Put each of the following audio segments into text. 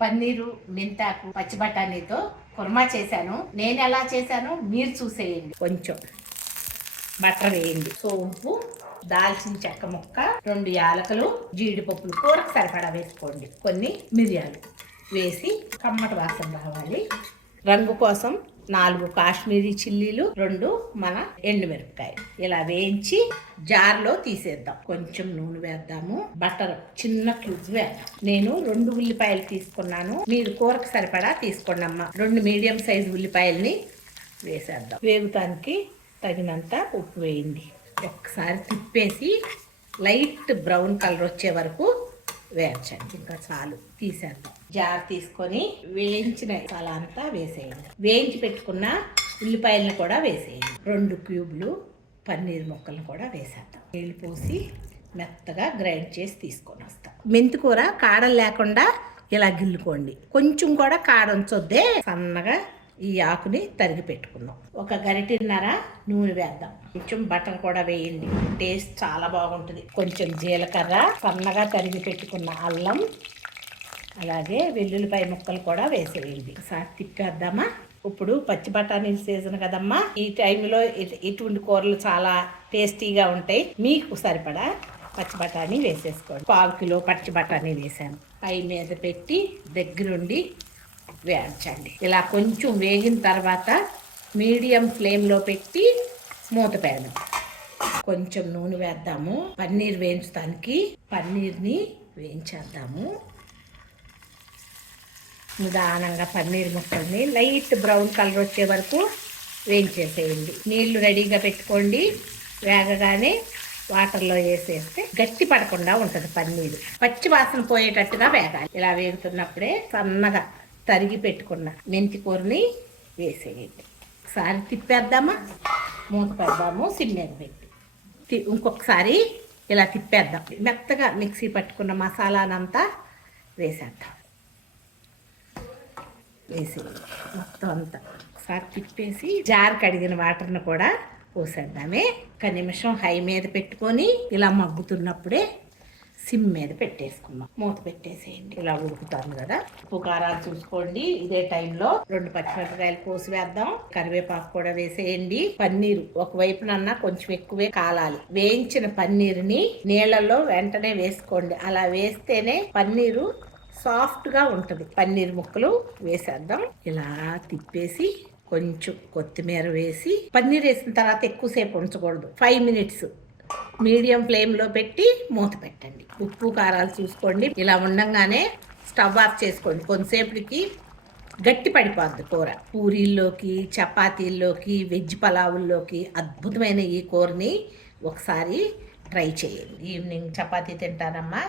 పన్నీరు, మెంతాకు, పచ్చి బఠానీతో కుర్మా చేశాను. నేను ఎలా చేశానో మీరు చూసేయండి. కొంచెం బటర్ వేయండి, సోంపు, దాల్చిన చెక్క ముక్క, 2 యాలకులు, జీడిపప్పులు కూరకు సరిపడా వేసుకోండి, కొన్ని మిరియాలు వేసి కమ్మటి వాసన రావాలి. రంగు కోసం 4 కాశ్మీరీ చిల్లీలు, 2 మన ఎండుమిరపకాయ ఇలా వేయించి జార్లో తీసేద్దాం. కొంచెం నూనె వేద్దాము, బటర్ చిన్న క్యూబ్స్ వేద్దాం. నేను 2 ఉల్లిపాయలు తీసుకున్నాను, మీరు కూరకు సరిపడా తీసుకోండమ్మా. 2 మీడియం సైజు ఉల్లిపాయల్ని వేసేద్దాం. వేగుతానికి తగినంత ఉప్పు వేయండి. ఒక్కసారి తిప్పేసి లైట్ బ్రౌన్ కలర్ వచ్చే వరకు వేయించండి. ఇంకా చాలు, తీసేద్దాం. జార్ తీసుకొని వేయించిన మసాలా అంతా వేసేయండి. వేయించి పెట్టుకున్న ఉల్లిపాయలను కూడా వేసేయండి. 2 క్యూబ్లు పన్నీర్ ముక్కలను కూడా వేసేద్దాం. నీళ్ళు పోసి మెత్తగా గ్రైండ్ చేసి తీసుకొని వస్తాం. మెంతికూర కాడలు లేకుండా ఇలా గిల్లుకోండి. కొంచెం కూడా కాడ ఉంచొద్దే. సన్నగా ఈ ఆకుని తరిగి పెట్టుకుందాం. 1 గరిటెన్నర నూనె వేద్దాం. కొంచెం బటర్ కూడా వేయండి, టేస్ట్ చాలా బాగుంటుంది. కొంచెం జీలకర్ర, సన్నగా తరిగి పెట్టుకున్న అల్లం, అలాగే వెల్లుల్లిపాయ ముక్కలు కూడా వేసేయండి. ఒకసారి తిప్పేద్దామా. ఇప్పుడు పచ్చి బఠానీల సీజన్ కదమ్మా, ఈ టైంలో ఇటువంటి కూరలు చాలా టేస్టీగా ఉంటాయి. మీకు సరిపడా పచ్చి బఠానీ వేసేసుకోండి. 1/4 కిలో పచ్చి బఠానీ వేసాను. పై మీద పెట్టి దగ్గరుండి వేయించండి. ఇలా కొంచెం వేగిన తర్వాత మీడియం ఫ్లేమ్లో పెట్టి మూత పెడదాం. కొంచెం నూనె వేద్దాము. పన్నీర్ వేయించడానికి పన్నీర్ని వేయించేద్దాము. నిదానంగా పన్నీర్ ముక్కల్ని లైట్ బ్రౌన్ కలర్ వచ్చే వరకు వేయించేసేయండి. నీళ్లు రెడీగా పెట్టుకోండి. వేగగానే వాటర్లో వేసేస్తే గట్టి పడకుండా ఉంటుంది పన్నీరు. పచ్చి వాసన పోయేటట్టుగా వేగాలి. ఇలా వేగుతున్నప్పుడే సన్నగా తరిగి పెట్టుకున్న మెంతి కూరని వేసేయండి. ఒకసారి తిప్పేద్దామా, మూత పెడదాము సిమ్ మీద పెట్టి. ఇంకొకసారి ఇలా తిప్పేద్దాం. మెత్తగా మిక్సీ పట్టుకున్న మసాలానంతా వేసేద్దాం. వేసి మొత్తం అంతా ఒకసారి తిప్పేసి జార్ కడిగిన వాటర్ని కూడా పోసేద్దామే. 1 నిమిషం హై మీద పెట్టుకొని ఇలా మగ్గుతున్నప్పుడే సిమ్ మీద పెట్టేసుకుందాం. మూత పెట్టేసేయండి. ఇలా ఉడుకుతాను కదా. ఉప్పు కారాలు చూసుకోండి. ఇదే టైంలో 2 పచ్చిమిరపకాయలు కోసి వేద్దాం. కరివేపాకు కూడా వేసేయండి. పన్నీరు ఒకవైపునన్నా కొంచెం ఎక్కువే కాలాలి. వేయించిన పన్నీరుని నీళ్ళల్లో వెంటనే వేసుకోండి. అలా వేస్తేనే పన్నీరు సాఫ్ట్గా ఉంటుంది. పన్నీర్ ముక్కలు వేసేద్దాం. ఇలా తిప్పేసి కొంచెం కొత్తిమీర వేసి, పన్నీర్ వేసిన తర్వాత ఎక్కువసేపు ఉంచకూడదు. 5 మినిట్స్ మీడియం ఫ్లేమ్లో పెట్టి మూత పెట్టండి. ఉప్పు కారాలు చూసుకోండి. ఇలా ఉండంగానే స్టవ్ ఆఫ్ చేసుకోండి. కొంతసేపటికి గట్టి పడిపోద్ది కూర. పూరీల్లోకి, చపాతీల్లోకి, వెజ్ పలావుల్లోకి అద్భుతమైన ఈ కూరని ఒకసారి ట్రై చేయండి. ఈవినింగ్ చపాతీ తింటానమ్మా,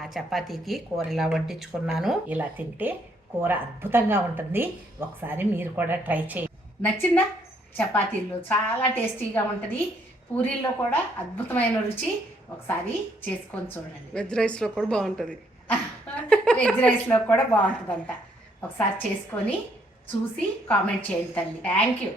ఆ చపాతీకి కూర ఇలా వడ్డించుకున్నాను. ఇలా తింటే కూర అద్భుతంగా ఉంటుంది. ఒకసారి మీరు కూడా ట్రై చేయండి. నచ్చిందా? చపాతీల్లో చాలా టేస్టీగా ఉంటుంది. పూరీల్లో కూడా అద్భుతమైన రుచి. ఒకసారి చేసుకొని చూడండి. వెజ్ రైస్లో కూడా బాగుంటుంది. వెజ్ రైస్లో కూడా బాగుంటుందంట. ఒకసారి చేసుకొని చూసి కామెంట్ చేయండి తల్లి. Thank you.